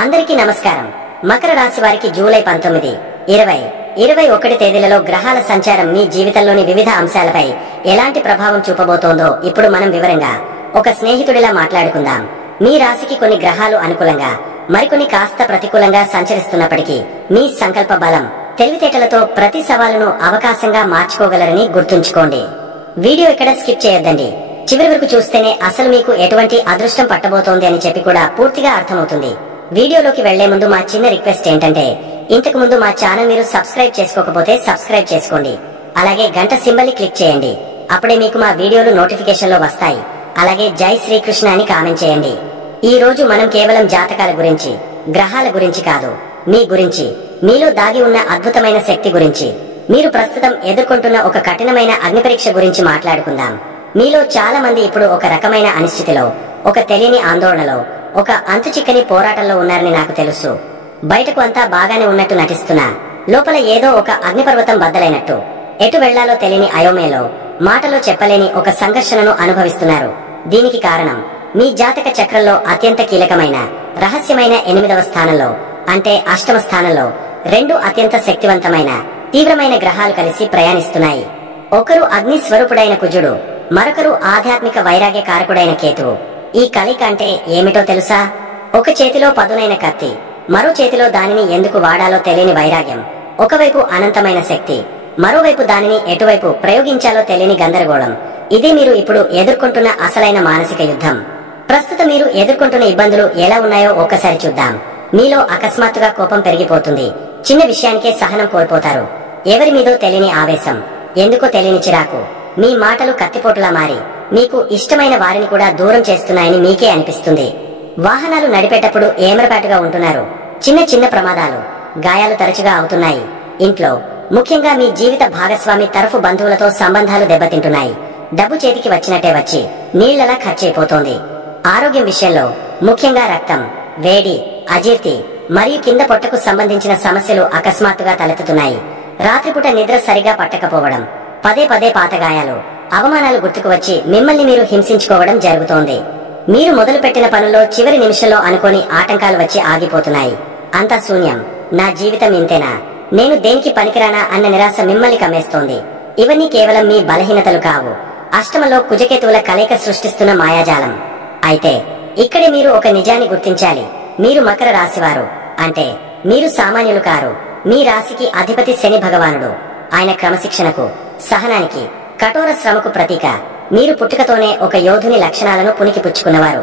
అందరికీ నమస్కారం. మకర రాశి వారికి జూలై 19, 20, 21 తేదీలలో గ్రహాల సంచారం మీ జీవితంలోని వివిధ అంశాలపై ఎలాంటి ప్రభావం చూపబోతోందో ఇప్పుడు మనం వివరంగా ఒక స్నేహితుడిలా మాట్లాడుకుందాం. మీ రాశికి కొన్ని గ్రహాలు అనుకూలంగా, మరికొన్ని కాస్త ప్రతికూలంగా సంచరిస్తున్నప్పటికీ మీ సంకల్ప బలం, తెలివితేటలతో ప్రతి సవాలును అవకాశంగా మార్చుకోగలరని గుర్తుంచుకోండి. వీడియో ఇక్కడ స్కిప్ చేయొద్దండి. చివరి వరకు చూస్తేనే అసలు మీకు ఎటువంటి అదృష్టం పట్టబోతోంది అని చెప్పి కూడా పూర్తిగా అర్థమవుతుంది. వీడియోలోకి వెళ్లే ముందు మా చిన్న రిక్వెస్ట్ ఏంటంటే, ఇంతకు ముందు మా ఛానల్ మీరు సబ్స్క్రైబ్ చేసుకోకపోతే సబ్స్క్రైబ్ చేసుకోండి. అలాగే గంట సింబల్ ని క్లిక్ చేయండి. అప్పుడే మీకు మా వీడియోలు నోటిఫికేషన్ లో వస్తాయి. అలాగే జై శ్రీకృష్ణ అని కామెంట్ చేయండి. ఈ రోజు మనం కేవలం జాతకాల గురించి, గ్రహాల గురించి కాదు, మీ గురించి, మీలో దాగి ఉన్న అద్భుతమైన శక్తి గురించి, మీరు ప్రస్తుతం ఎదుర్కొంటున్న ఒక కఠినమైన అగ్నిపరీక్ష గురించి మాట్లాడుకుందాం. మీలో చాలా మంది ఇప్పుడు ఒక రకమైన అనిశ్చితిలో, ఒక తెలియని ఆందోళనలో, ఒక అంతుచిక్కని పోరాటంలో ఉన్నారని నాకు తెలుసు. బయటకు అంతా బాగానే ఉన్నట్టు నటిస్తున్నా లోపల ఏదో ఒక అగ్నిపర్వతం బద్దలైనట్టు, ఎటు వెళ్లాలో తెలియని అయోమయంలో, మాటలో చెప్పలేని ఒక సంఘర్షణను అనుభవిస్తున్నారు. దీనికి కారణం మీ జాతక చక్రంలో అత్యంత కీలకమైన, రహస్యమైన 8వ స్థానంలో, అంటే అష్టమ స్థానంలో 2 అత్యంత శక్తివంతమైన, తీవ్రమైన గ్రహాలు కలిసి ప్రయాణిస్తున్నాయి. ఒకరు అగ్ని స్వరూపుడైన కుజుడు, మరొకరు ఆధ్యాత్మిక వైరాగ్య కారకుడైన కేతువు. ఈ కలయిక అంటే ఏమిటో తెలుసా? ఒక చేతిలో పదునైన కత్తి, మరో చేతిలో దానిని ఎందుకు వాడాలో తెలియని వైరాగ్యం. ఒకవైపు అనంతమైన శక్తి, మరోవైపు దానిని ఎటువైపు ప్రయోగించాలో తెలియని గందరగోళం. ఇదే మీరు ఇప్పుడు ఎదుర్కొంటున్న అసలైన మానసిక యుద్ధం. ప్రస్తుతం మీరు ఎదుర్కొంటున్న ఇబ్బందులు ఎలా ఉన్నాయో ఒక్కసారి చూద్దాం. మీలో అకస్మాత్తుగా కోపం పెరిగిపోతుంది. చిన్న విషయానికే సహనం కోల్పోతారు. ఎవరి మీదో తెలియని ఆవేశం, ఎందుకో తెలియని చిరాకు. మీ మాటలు కత్తిపోటులా మారి మీకు ఇష్టమైన వారిని కూడా దూరం చేస్తున్నాయని మీకే అనిపిస్తుంది. వాహనాలు నడిపేటప్పుడు ఏమరపాటుగా ఉంటున్నారు. చిన్న చిన్న ప్రమాదాలు, గాయాలు తరచుగా అవుతున్నాయి. ఇంట్లో, ముఖ్యంగా మీ జీవిత భాగస్వామి తరఫు బంధువులతో సంబంధాలు దెబ్బతింటున్నాయి. డబ్బు చేతికి వచ్చినట్టే వచ్చి నీళ్లలా ఖర్చయిపోతోంది. ఆరోగ్యం విషయంలో, ముఖ్యంగా రక్తం, వేడి, అజీర్తి మరియు కింద పొట్టకు సంబంధించిన సమస్యలు అకస్మాత్తుగా తలెత్తుతున్నాయి. రాత్రిపూట నిద్ర సరిగా పట్టకపోవడం, పదే పదే పాత గాయాలు, అవమానాలు గుర్తుకు వచ్చి మిమ్మల్ని మీరు హింసించుకోవడం జరుగుతోంది. మీరు మొదలుపెట్టిన పనుల్లో చివరి నిమిషంలో అనుకోని ఆటంకాలు వచ్చి ఆగిపోతున్నాయి. అంతా శూన్యం, నా జీవితం ఇంతేనా, నేను దేనికి పనికిరానా అన్న నిరాశ మిమ్మల్ని కమ్మేస్తోంది. ఇవన్నీ కేవలం మీ బలహీనతలు కావు, అష్టమలో కుజకేతువుల కలయిక సృష్టిస్తున్న మాయాజాలం. అయితే ఇక్కడే మీరు ఒక నిజాన్ని గుర్తించాలి. మీరు మకర రాశివారు, అంటే మీరు సామాన్యులు కారు. మీ రాశికి అధిపతి శని భగవానుడు. ఆయన క్రమశిక్షణకు, సహనానికి, కఠోర శ్రమకు ప్రతీక. మీరు పుట్టుకతోనే ఒక యోధుని లక్షణాలను పుణికిపుచ్చుకున్నవారు.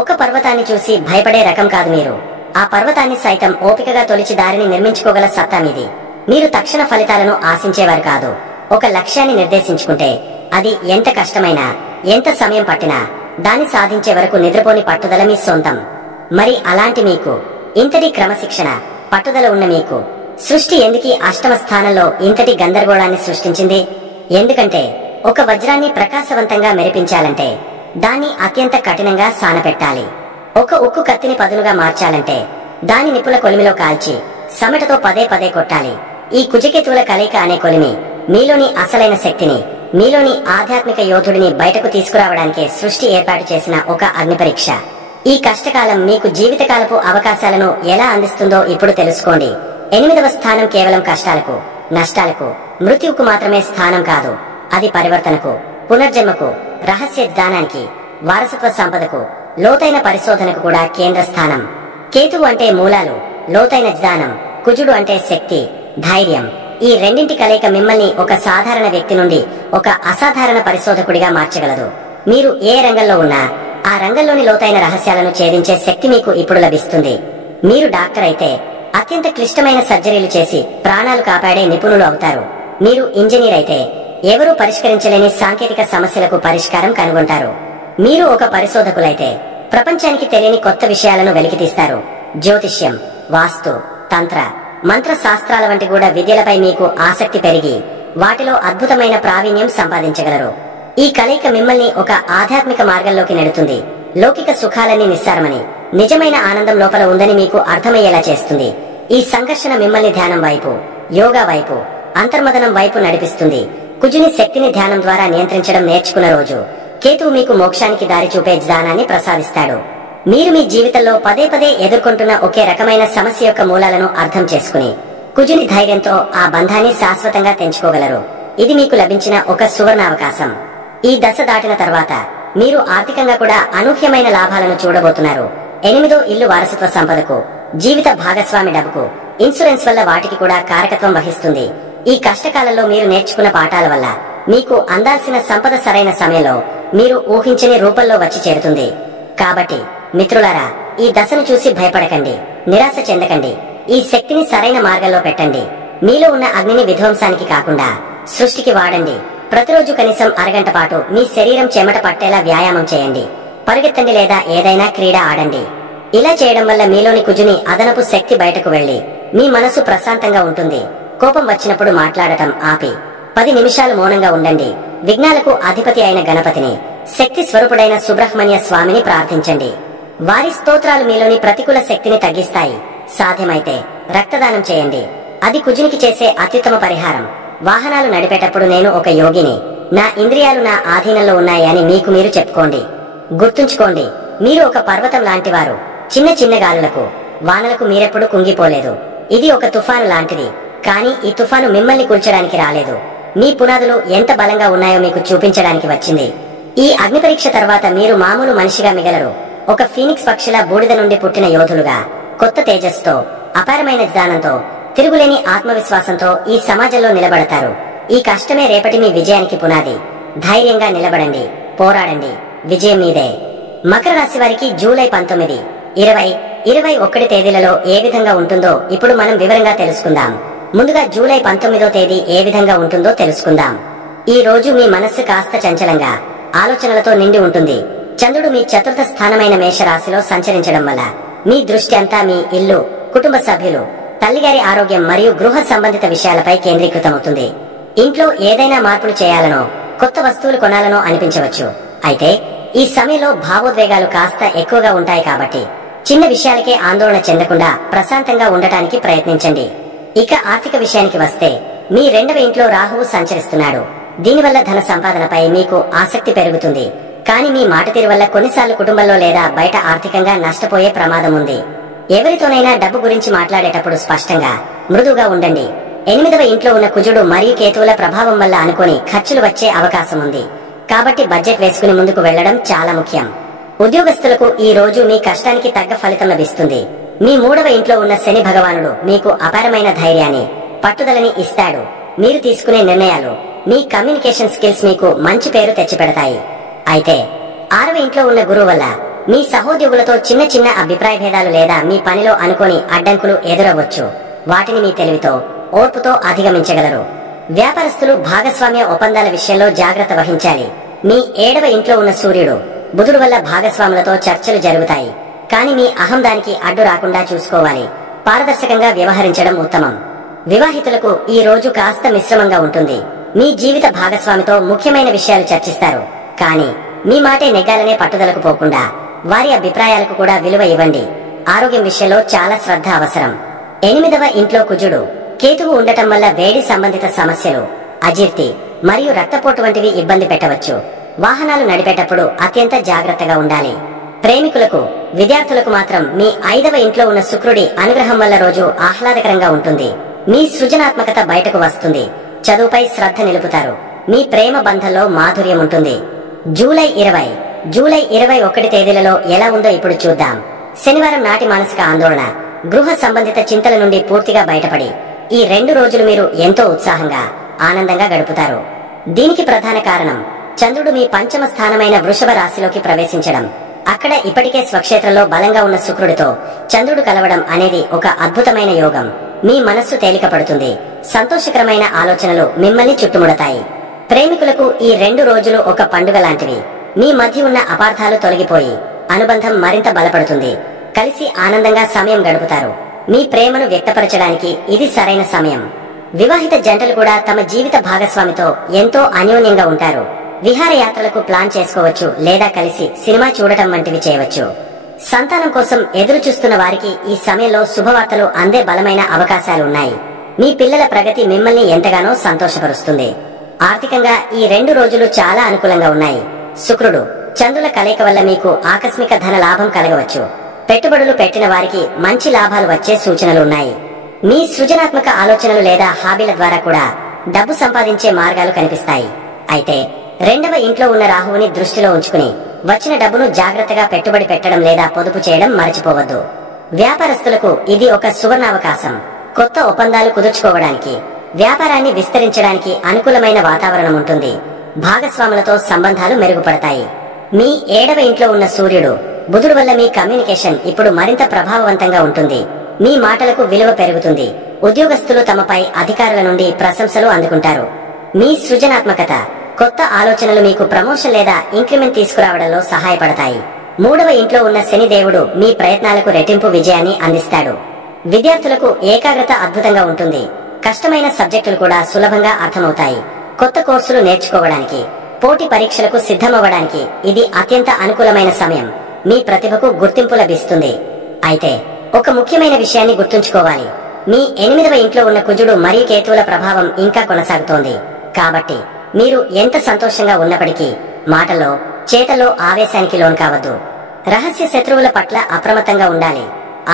ఒక పర్వతాన్ని చూసి భయపడే రకం కాదు మీరు. ఆ పర్వతాన్ని సైతం ఓపికగా తొలిచి దారిని నిర్మించుకోగల సత్తా మీది. మీరు తక్షణ ఫలితాలను ఆశించేవారు కాదు. ఒక లక్ష్యాన్ని నిర్దేశించుకుంటే అది ఎంత కష్టమైనా, ఎంత సమయం పట్టినా దాన్ని సాధించే వరకు నిద్రపోని పట్టుదల మీ సొంతం. మరి అలాంటి మీకు, ఇంతటి క్రమశిక్షణ, పట్టుదల ఉన్న మీకు, సృష్టి ఎందుకీ అష్టమ స్థానంలో ఇంతటి గందరగోళాన్ని సృష్టించింది? ఎందుకంటే ఒక వజ్రాన్ని ప్రకాశవంతంగా మెరిపించాలంటే దాన్ని అత్యంత కఠినంగా సానపెట్టాలి. ఒక ఉక్కు కత్తిని పదునుగా మార్చాలంటే దాని నిపుల కొలిమిలో కాల్చి సమెటతో పదే పదే కొట్టాలి. ఈ కుజకేతువుల కలయిక అనే కొలిమి మీలోని అసలైన శక్తిని, మీలోని ఆధ్యాత్మిక యోధుడిని బయటకు తీసుకురావడానికే సృష్టి ఏర్పాటు చేసిన ఒక అగ్నిపరీక్ష. ఈ కష్టకాలం మీకు జీవితకాలపు అవకాశాలను ఎలా అందిస్తుందో ఇప్పుడు తెలుసుకోండి. 8వ స్థానం కేవలం కష్టాలకు, నష్టాలకు, మృత్యువుకు మాత్రమే స్థానం కాదు. అది పరివర్తనకు, పునర్జన్మకు, రహస్య జ్ఞానానికి, వారసత్వ సంపదకు, లోతైన పరిశోధనకు కూడా కేంద్ర స్థానం. కేతువు అంటే మూలాలు, లోతైన జ్ఞానం. కుజుడు అంటే శక్తి, ధైర్యం. ఈ రెండింటి కలయిక మిమ్మల్ని ఒక సాధారణ వ్యక్తి నుండి ఒక అసాధారణ పరిశోధకుడిగా మార్చగలదు. మీరు ఏ రంగంలో ఉన్నా ఆ రంగంలోని లోతైన రహస్యాలను ఛేదించే శక్తి మీకు ఇప్పుడు లభిస్తుంది. మీరు డాక్టర్ అయితే అత్యంత క్లిష్టమైన సర్జరీలు చేసి ప్రాణాలు కాపాడే నిపుణులు అవుతారు. మీరు ఇంజనీర్ అయితే ఎవరూ పరిష్కరించలేని సాంకేతిక సమస్యలకు పరిష్కారం కనుగొంటారు. మీరు ఒక పరిశోధకులైతే ప్రపంచానికి తెలియని కొత్త విషయాలను వెలికితీస్తారు. జ్యోతిష్యం, వాస్తు, తంత్ర, మంత్ర శాస్త్రాల వంటి కూడా విద్యలపై మీకు ఆసక్తి పెరిగి వాటిలో అద్భుతమైన ప్రావీణ్యం సంపాదించగలరు. ఈ కలయిక మిమ్మల్ని ఒక ఆధ్యాత్మిక మార్గంలోకి నెడుతుంది. లౌకిక సుఖాలన్నీ నిస్సారమని, నిజమైన ఆనందం లోపల ఉందని మీకు అర్థమయ్యేలా చేస్తుంది. ఈ సంఘర్షణ మిమ్మల్ని ధ్యానం వైపు, యోగా వైపు, అంతర్మదనం వైపు నడిపిస్తుంది. కుజుని శక్తిని ధ్యానం ద్వారా నియంత్రించడం నేర్చుకున్న రోజు కేతువు మీకు మోక్షానికి దారి చూపే జ్ఞానాన్ని ప్రసాదిస్తాడు. మీరు మీ జీవితంలో పదే పదే ఎదుర్కొంటున్న ఒకే రకమైన సమస్య యొక్క మూలాలను అర్థం చేసుకుని కుజుని ధైర్యంతో ఆ బంధాన్ని శాశ్వతంగా తెంచుకోగలరు. ఇది మీకు లభించిన ఒక సువర్ణావకాశం. ఈ దశ దాటిన తర్వాత మీరు ఆర్థికంగా కూడా అనూహ్యమైన లాభాలను చూడబోతున్నారు. 8వ ఇల్లు వారసత్వ సంపదకు, జీవిత భాగస్వామి డబ్బుకు, ఇన్సూరెన్స్ వల్ల వాటికి కూడా కారకత్వం వహిస్తుంది. ఈ కష్టకాలంలో మీరు నేర్చుకున్న పాఠాల వల్ల మీకు అందాల్సిన సంపద సరైన సమయంలో మీరు ఊహించని రూపంలో వచ్చి చేరుతుంది. కాబట్టి మిత్రులారా, ఈ దశను చూసి భయపడకండి, నిరాశ చెందకండి. ఈ శక్తిని సరైన మార్గంలో పెట్టండి. మీలో ఉన్న అగ్నిని విధ్వంసానికి కాకుండా సృష్టికి వాడండి. ప్రతిరోజు కనీసం అరగంట పాటు మీ శరీరం చెమట పట్టేలా వ్యాయామం చేయండి. పరుగెత్తండి లేదా ఏదైనా క్రీడ ఆడండి. ఇలా చేయడం వల్ల మీలోని కుజుని అదనపు శక్తి బయటకు వెళ్లి మీ మనసు ప్రశాంతంగా ఉంటుంది. కోపం వచ్చినప్పుడు మాట్లాడటం ఆపి 10 నిమిషాలు మౌనంగా ఉండండి. విఘ్నాలకు అధిపతి అయిన గణపతిని, శక్తి స్వరూపుడైన సుబ్రహ్మణ్య స్వామిని ప్రార్థించండి. వారి స్తోత్రాలు మీలోని ప్రతికూల శక్తిని తగ్గిస్తాయి. సాధ్యమైతే రక్తదానం చేయండి. అది కుజునికి చేసే అత్యుత్తమ పరిహారం. వాహనాలు నడిపేటప్పుడు నేను ఒక యోగిని, నా ఇంద్రియాలు నా ఆధీనంలో ఉన్నాయి అని మీకు మీరు చెప్పుకోండి. గుర్తుంచుకోండి, మీరు ఒక పర్వతం లాంటివారు. చిన్న చిన్న గాలులకు, వానలకు మీరెప్పుడు కుంగిపోలేదు. ఇది ఒక తుఫాను లాంటిది. కానీ ఈ తుఫాను మిమ్మల్ని కూల్చడానికి రాలేదు. మీ పునాదులు ఎంత బలంగా ఉన్నాయో మీకు చూపించడానికి వచ్చింది. ఈ అగ్ని పరీక్ష తర్వాత మీరు మామూలు మనిషిగా మిగలరు. ఒక ఫీనిక్స్ పక్షిలా బూడిద నుండి పుట్టిన యోధులుగా, కొత్త తేజస్సుతో, అపారమైన జ్ఞానంతో, తిరుగులేని ఆత్మవిశ్వాసంతో ఈ సమాజంలో నిలబడతారు. ఈ కష్టమే రేపటి మీ విజయానికి పునాది. ధైర్యంగా నిలబడండి, పోరాడండి. విజయం మీదే. మకర రాశి వారికి జూలై 19, 20, 21 తేదీలలో ఏ విధంగా ఉంటుందో ఇప్పుడు మనం వివరంగా తెలుసుకుందాం. ముందుగా జూలై 19వ తేదీ ఏ విధంగా ఉంటుందో తెలుసుకుందాం. ఈ రోజు మీ మనస్సు కాస్త చంచలంగా, ఆలోచనలతో నిండి ఉంటుంది. చంద్రుడు మీ చతుర్థ స్థానమైన మేషరాశిలో సంచరించడం వల్ల మీ దృష్టి అంతా మీ ఇల్లు, కుటుంబ సభ్యులు, తల్లిగారి ఆరోగ్యం మరియు గృహ సంబంధిత విషయాలపై కేంద్రీకృతమవుతుంది. ఇంట్లో ఏదైనా మార్పులు చేయాలనో, కొత్త వస్తువులు కొనాలనో అనిపించవచ్చు. అయితే ఈ సమయంలో భావోద్వేగాలు కాస్త ఎక్కువగా ఉంటాయి. కాబట్టి చిన్న విషయాలకే ఆందోళన చెందకుండా ప్రశాంతంగా ఉండటానికి ప్రయత్నించండి. ఇక ఆర్థిక విషయానికి వస్తే, మీ 2వ ఇంట్లో రాహువు సంచరిస్తున్నాడు. దీనివల్ల ధన సంపాదనపై మీకు ఆసక్తి పెరుగుతుంది. కానీ మీ మాట తీరు వల్ల కొన్నిసార్లు కుటుంబంలో లేదా బయట ఆర్థికంగా నష్టపోయే ప్రమాదం ఉంది. ఎవరితోనైనా డబ్బు గురించి మాట్లాడేటప్పుడు స్పష్టంగా, మృదువుగా ఉండండి. 8వ ఇంట్లో ఉన్న కుజుడు మరియు కేతువుల ప్రభావం వల్ల అనుకోని ఖర్చులు వచ్చే అవకాశం ఉంది. కాబట్టి బడ్జెట్ వేసుకుని ముందుకు వెళ్లడం చాలా ముఖ్యం. ఉద్యోగస్తులకు ఈ రోజు మీ కష్టానికి తగ్గ ఫలితం లభిస్తుంది. మీ 3వ ఇంట్లో ఉన్న శని భగవానుడు మీకు అపారమైన ధైర్యాన్ని, పట్టుదలని ఇస్తాడు. మీరు తీసుకునే నిర్ణయాలు, మీ కమ్యూనికేషన్ స్కిల్స్ మీకు మంచి పేరు తెచ్చిపెడతాయి. అయితే 6వ ఇంట్లో ఉన్న గురువు వల్ల మీ సహోద్యోగులతో చిన్న చిన్న అభిప్రాయ భేదాలు లేదా మీ పనిలో అనుకోని అడ్డంకులు ఎదురవ్వచ్చు. వాటిని మీ తెలివితో, ఓర్పుతో అధిగమించగలరు. వ్యాపారస్తులు భాగస్వామ్య ఒప్పందాల విషయంలో జాగ్రత్త వహించాలి. మీ 7వ ఇంట్లో ఉన్న సూర్యుడు, బుధుడు వల్ల భాగస్వాములతో చర్చలు జరుగుతాయి. కానీ మీ అహం దానికి అడ్డు రాకుండా చూసుకోవాలి. పారదర్శకంగా వ్యవహరించడం ఉత్తమం. వివాహితులకు ఈ రోజు కాస్త మిశ్రమంగా ఉంటుంది. మీ జీవిత భాగస్వామితో ముఖ్యమైన విషయాలు చర్చిస్తారు. కానీ మీ మాటే నెగ్గాలనే పట్టుదలకు పోకుండా వారి అభిప్రాయాలకు కూడా విలువ ఇవ్వండి. ఆరోగ్యం విషయంలో చాలా శ్రద్ధ అవసరం. 8వ ఇంట్లో కుజుడు, కేతువు ఉండటం వల్ల వేడి సంబంధిత సమస్యలు, అజీర్తి మరియు రక్తపోటు వంటివి ఇబ్బంది పెట్టవచ్చు. వాహనాలు నడిపేటప్పుడు అత్యంత జాగ్రత్తగా ఉండాలి. ప్రేమికులకు, విద్యార్థులకు మాత్రం మీ 5వ ఇంట్లో ఉన్న శుక్రుడి అనుగ్రహం వల్ల రోజు ఆహ్లాదకరంగా ఉంటుంది. మీ సృజనాత్మకత బయటకు వస్తుంది. చదువుపై శ్రద్ధ నిలుపుతారు. మీ ప్రేమ బంధంలో మాధుర్యం ఉంటుంది. జూలై 20, జూలై 21 తేదీలలో ఎలా ఉందో ఇప్పుడు చూద్దాం. శనివారం నాటి మానసిక ఆందోళన, గృహ సంబంధిత చింతల నుండి పూర్తిగా బయటపడి ఈ 2 రోజులు మీరు ఎంతో ఉత్సాహంగా, ఆనందంగా గడుపుతారు. దీనికి ప్రధాన కారణం చంద్రుడు మీ 5వ స్థానమైన వృషభ రాశిలోకి ప్రవేశించడం. అక్కడ ఇప్పటికే స్వక్షేత్రంలో బలంగా ఉన్న శుక్రుడితో చంద్రుడు కలవడం అనేది ఒక అద్భుతమైన యోగం. మీ మనస్సు తేలిక పడుతుంది. సంతోషకరమైన ఆలోచనలు మిమ్మల్ని చుట్టుముడతాయి. ప్రేమికులకు ఈ 2 రోజులు ఒక పండుగ లాంటివి. మీ మధ్య ఉన్న అపార్థాలు తొలగిపోయి అనుబంధం మరింత బలపడుతుంది. కలిసి ఆనందంగా సమయం గడుపుతారు. మీ ప్రేమను వ్యక్తపరచడానికి ఇది సరైన సమయం. వివాహిత జంటలు కూడా తమ జీవిత భాగస్వామితో ఎంతో అన్యోన్యంగా ఉంటారు. విహారయాత్రలకు ప్లాన్ చేసుకోవచ్చు లేదా కలిసి సినిమా చూడటం వంటివి చేయవచ్చు. సంతానం కోసం ఎదురు చూస్తున్న వారికి ఈ సమయంలో శుభవార్తలు అందే బలమైన అవకాశాలు ఉన్నాయి. మీ పిల్లల ప్రగతి మిమ్మల్ని ఎంతగానో సంతోషపరుస్తుంది. ఆర్థికంగా ఈ 2 రోజులు చాలా అనుకూలంగా ఉన్నాయి. శుక్రుడు, చంద్రుల కలయిక వల్ల మీకు ఆకస్మిక ధన లాభం కలగవచ్చు. పెట్టుబడులు పెట్టిన వారికి మంచి లాభాలు వచ్చే సూచనలు ఉన్నాయి. మీ సృజనాత్మక ఆలోచనలు లేదా హాబీల ద్వారా కూడా డబ్బు సంపాదించే మార్గాలు కనిపిస్తాయి. అయితే రెండవ ఇంట్లో ఉన్న రాహువుని దృష్టిలో ఉంచుకుని వచ్చిన డబ్బును జాగ్రత్తగా పెట్టుబడి పెట్టడం లేదా పొదుపు చేయడం మరచిపోవద్దు. వ్యాపారస్తులకు ఇది ఒక సువర్ణావకాశం. కొత్త ఒప్పందాలు కుదుర్చుకోవడానికి, వ్యాపారాన్ని విస్తరించడానికి అనుకూలమైన వాతావరణం ఉంటుంది. భాగస్వాములతో సంబంధాలు మెరుగుపడతాయి. మీ 7వ ఇంట్లో ఉన్న సూర్యుడు, బుధుడు వల్ల మీ కమ్యూనికేషన్ ఇప్పుడు మరింత ప్రభావవంతంగా ఉంటుంది. మీ మాటలకు విలువ పెరుగుతుంది. ఉద్యోగస్తులు తమపై అధికారుల నుండి ప్రశంసలు అందుకుంటారు. మీ సృజనాత్మకత, కొత్త ఆలోచనలు మీకు ప్రమోషన్ లేదా ఇంక్రిమెంట్ తీసుకురావడంలో సహాయపడతాయి. 3వ ఇంట్లో ఉన్న శని దేవుడు మీ ప్రయత్నాలకు రెట్టింపు విజయాన్ని అందిస్తాడు. విద్యార్థులకు ఏకాగ్రత అద్భుతంగా ఉంటుంది. కష్టమైన సబ్జెక్టులు కూడా సులభంగా అర్థమవుతాయి. కొత్త కోర్సులు నేర్చుకోవడానికి, పోటీ పరీక్షలకు సిద్ధమవ్వడానికి ఇది అత్యంత అనుకూలమైన సమయం. మీ ప్రతిభకు గుర్తింపు లభిస్తుంది. అయితే ఒక ముఖ్యమైన విషయాన్ని గుర్తుంచుకోవాలి. మీ 8వ ఇంట్లో ఉన్న కుజుడు మరియు కేతువుల ప్రభావం ఇంకా కొనసాగుతోంది. కాబట్టి మీరు ఎంత సంతోషంగా ఉన్నప్పటికీ మాటల్లో, చేతల్లో ఆవేశానికి లోను కావద్దు. రహస్య శత్రువుల పట్ల అప్రమత్తంగా ఉండాలి.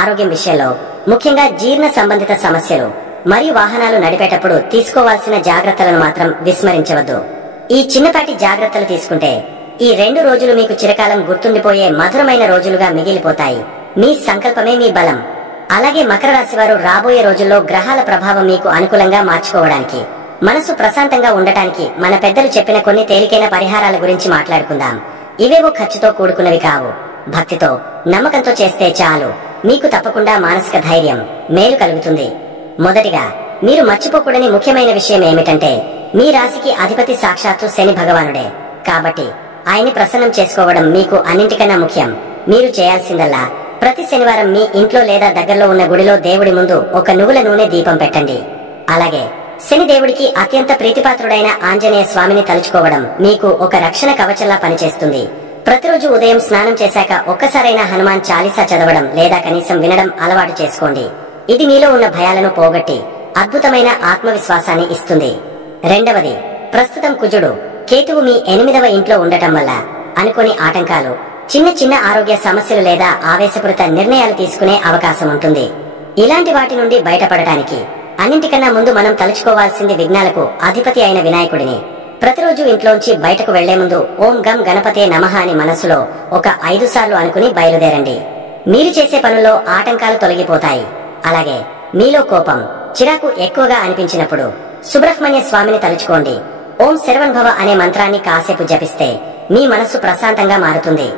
ఆరోగ్యం విషయంలో, ముఖ్యంగా జీర్ణ సంబంధిత సమస్యలు మరియు వాహనాలు నడిపేటప్పుడు తీసుకోవాల్సిన జాగ్రత్తలను మాత్రం విస్మరించవద్దు. ఈ చిన్నపాటి జాగ్రత్తలు తీసుకుంటే ఈ 2 రోజులు మీకు చిరకాలం గుర్తుండిపోయే మధురమైన రోజులుగా మిగిలిపోతాయి. మీ సంకల్పమే మీ బలం. అలాగే మకర రాశి వారు రాబోయే రోజుల్లో గ్రహాల ప్రభావం మీకు అనుకూలంగా మార్చుకోవడానికి, మనసు ప్రశాంతంగా ఉండటానికి మన పెద్దలు చెప్పిన కొన్ని తేలికైన పరిహారాల గురించి మాట్లాడుకుందాం. ఇవేవో ఖర్చుతో కూడుకున్నవి కావు. భక్తితో, నమ్మకంతో చేస్తే చాలు. మీకు తప్పకుండా మానసిక ధైర్యం, మేలు కలుగుతుంది. మొదటిగా మీరు మర్చిపోకూడని ముఖ్యమైన విషయం ఏమిటంటే మీ రాశికి అధిపతి సాక్షాత్తు శని భగవానుడే. కాబట్టి ఆయన్ని ప్రసన్నం చేసుకోవడం మీకు అన్నింటికన్నా ముఖ్యం. మీరు చేయాల్సిందల్లా ప్రతి శనివారం మీ ఇంట్లో లేదా దగ్గరలో ఉన్న గుడిలో దేవుడి ముందు ఒక నువ్వుల నూనె దీపం పెట్టండి. అలాగే శని దేవుడికి అత్యంత ప్రీతిపాత్రుడైన ఆంజనేయ స్వామిని తలుచుకోవడం మీకు ఒక రక్షణ కవచంలా పనిచేస్తుంది. ప్రతిరోజు ఉదయం స్నానం చేశాక ఒక్కసారైనా హనుమాన్ చాలీసా చదవడం లేదా కనీసం వినడం అలవాటు చేసుకోండి. ఇది మీలో ఉన్న భయాలను పోగొట్టి అద్భుతమైన ఆత్మవిశ్వాసాన్ని ఇస్తుంది. రెండవది, ప్రస్తుతం కుజుడు, కేతువు మీ 8వ ఇంట్లో ఉండటం వల్ల అనుకోని ఆటంకాలు, చిన్న చిన్న ఆరోగ్య సమస్యలు లేదా ఆవేశపూరిత నిర్ణయాలు తీసుకునే అవకాశం ఉంటుంది. ఇలాంటి వాటి నుండి బయటపడటానికి అన్నింటికన్నా ముందు మనం తలుచుకోవాల్సింది విఘ్నాలకు అధిపతి అయిన వినాయకుడిని. ప్రతిరోజు ఇంట్లోంచి బయటకు వెళ్లే ముందు ఓం గం గణపతే నమః అని మనసులో ఒక 5 సార్లు అనుకుని బయలుదేరండి. మీరు చేసే పనుల్లో ఆటంకాలు తొలగిపోతాయి. అలాగే మీలో కోపం, చిరాకు ఎక్కువగా అనిపించినప్పుడు సుబ్రహ్మణ్య స్వామిని తలుచుకోండి. ఓం శరవణభవ అనే మంత్రాన్ని కాసేపు జపిస్తే మీ మనస్సు ప్రశాంతంగా మారుతుంది.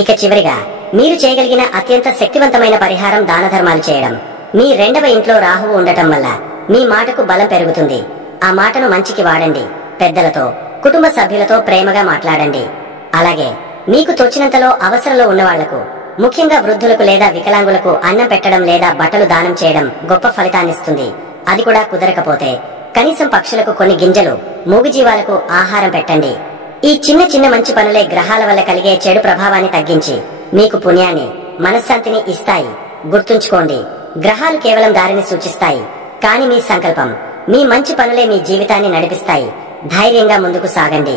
ఇక చివరిగా మీరు చేయగలిగిన అత్యంత శక్తివంతమైన పరిహారం దాన ధర్మాలు చేయడం. మీ 2వ ఇంట్లో రాహువు ఉండటం వల్ల మీ మాటకు బలం పెరుగుతుంది. ఆ మాటను మంచికి వాడండి. పెద్దలతో, కుటుంబ సభ్యులతో ప్రేమగా మాట్లాడండి. అలాగే మీకు తోచినంతలో అవసరంలో ఉన్న వాళ్లకు, ముఖ్యంగా వృద్ధులకు లేదా వికలాంగులకు అన్నం పెట్టడం లేదా బట్టలు దానం చేయడం గొప్ప ఫలితాన్నిస్తుంది. అది కూడా కుదరకపోతే కనీసం పక్షులకు కొన్ని గింజలు, మూగజీవాలకు ఆహారం పెట్టండి. ఈ చిన్న చిన్న మంచి పనులే గ్రహాల వల్ల కలిగే చెడు ప్రభావాన్ని తగ్గించి మీకు పుణ్యాన్ని, మనశ్శాంతిని ఇస్తాయి. గుర్తుంచుకోండి, గ్రహాలు కేవలం దారిని సూచిస్తాయి, కానీ మీ సంకల్పం, మీ మంచి పనులే మీ జీవితాన్ని నడిపిస్తాయి. ధైర్యంగా ముందుకు సాగండి.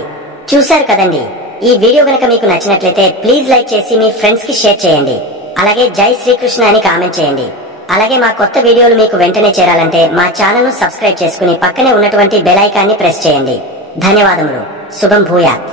చూశారు కదండి, ఈ వీడియో గనక మీకు నచ్చినట్లయితే ప్లీజ్ లైక్ చేసి మీ ఫ్రెండ్స్ కి షేర్ చేయండి. అలాగే జై శ్రీకృష్ణ అని కామెంట్ చేయండి. అలాగే మా కొత్త వీడియోలు మీకు వెంటనే చేరాలంటే మా ఛానల్ ను సబ్స్క్రైబ్ చేసుకుని పక్కనే ఉన్నటువంటి బెల్ ఐకాన్ని ప్రెస్ చేయండి. ధన్యవాదములు. శుభం భూయాత్.